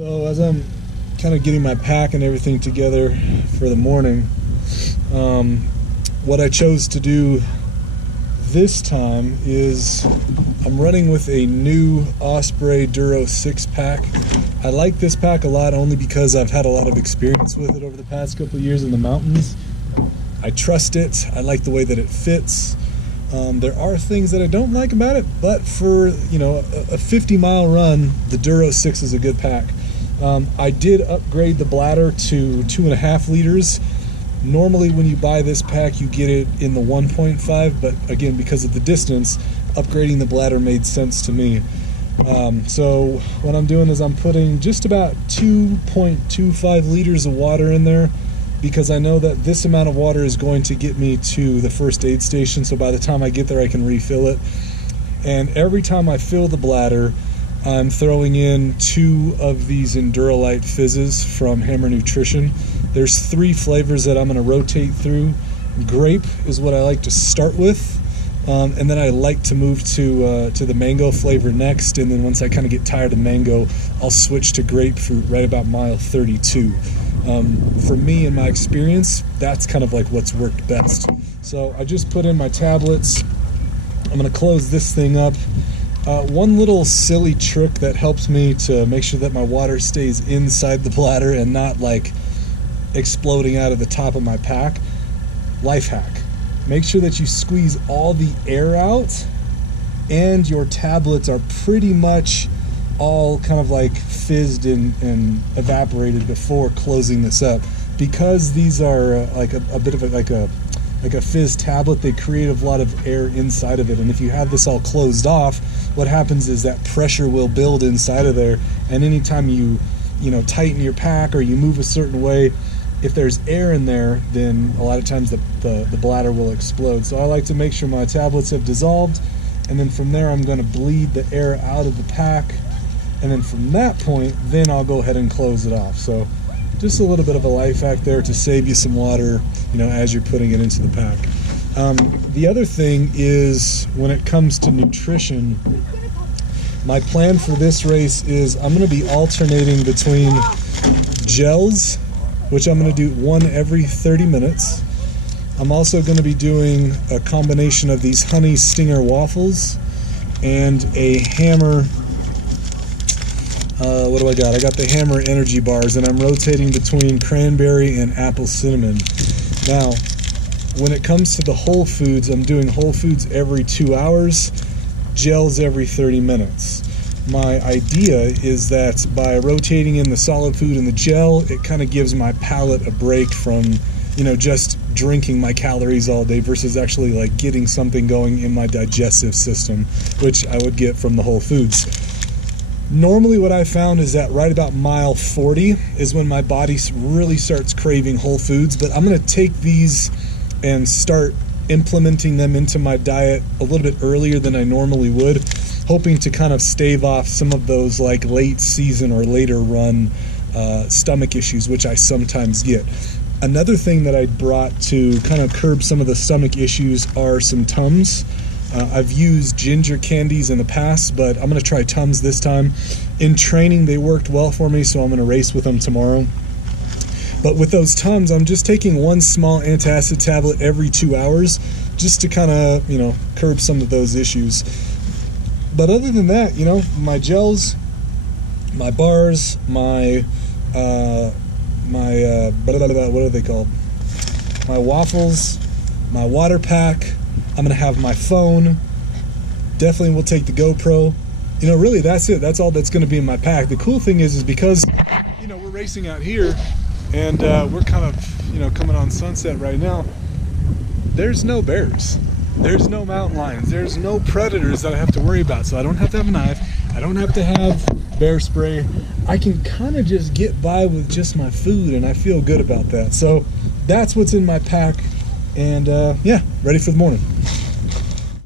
So as I'm kind of getting my pack and everything together for the morning, what I chose to do this time is I'm running with a new Osprey Duro 6 pack. I like this pack a lot only because I've had a lot of experience with it over the past couple of years in the mountains. I trust it. I like the way that it fits. There are things that I don't like about it, but for a 50-mile run, the Duro 6 is a good pack. I did upgrade the bladder to 2.5 liters. Normally when you buy this pack you get it in the 1.5, but again, because of the distance, upgrading the bladder made sense to me. So what I'm doing is I'm putting just about 2.25 liters of water in there, because I know that this amount of water is going to get me to the first aid station, so by the time I get there I can refill it. And every time I fill the bladder, I'm throwing in 2 of these Endurolite fizzes from Hammer Nutrition. There's 3 flavors that I'm going to rotate through. Grape is what I like to start with, and then I like to move to the mango flavor next, and then once I kind of get tired of mango, I'll switch to grapefruit right about mile 32. For me, in my experience, that's kind of like what's worked best. So I just put in my tablets. I'm going to close this thing up. One little silly trick that helps me to make sure that my water stays inside the bladder and not like exploding out of the top of my pack. Life hack. Make sure that you squeeze all the air out and your tablets are pretty much all kind of like fizzed and evaporated before closing this up. Because these are like a bit of like a fizz tablet, they create a lot of air inside of it, and if you have this all closed off, what happens is that pressure will build inside of there, and anytime you tighten your pack or you move a certain way, if there's air in there, then a lot of times the bladder will explode. So I like to make sure my tablets have dissolved, and then from there I'm going to bleed the air out of the pack, and then from that point then I'll go ahead and close it off. So just a little bit of a life hack there to save you some water, as you're putting it into the pack. The other thing is, when it comes to nutrition, my plan for this race is I'm going to be alternating between gels, which I'm going to do one every 30 minutes. I'm also going to be doing a combination of these Honey Stinger waffles and a Hammer. What do I got? I got the Hammer energy bars, and I'm rotating between cranberry and apple cinnamon. Now, when it comes to the whole foods, I'm doing whole foods every 2 hours, gels every 30 minutes. My idea is that by rotating in the solid food and the gel, it kind of gives my palate a break from, just drinking my calories all day versus actually like getting something going in my digestive system, which I would get from the whole foods. Normally what I found is that right about mile 40 is when my body really starts craving whole foods, but I'm going to take these and start implementing them into my diet a little bit earlier than I normally would, hoping to kind of stave off some of those like late season or later run stomach issues, which I sometimes get. Another thing that I brought to kind of curb some of the stomach issues are some Tums. I've used ginger candies in the past, but I'm going to try Tums this time. In training, they worked well for me, so I'm going to race with them tomorrow. But with those Tums, I'm just taking one small antacid tablet every 2 hours just to kind of, curb some of those issues. But other than that, my gels, my bars, my what are they called? My waffles, my water pack. I'm going to have my phone. Definitely will take the GoPro. Really that's it. That's all that's going to be in my pack. The cool thing is because, we're racing out here and we're kind of, coming on sunset right now. There's no bears. There's no mountain lions. There's no predators that I have to worry about. So I don't have to have a knife. I don't have to have bear spray. I can kind of just get by with just my food, and I feel good about that. So that's what's in my pack. And yeah, ready for the morning.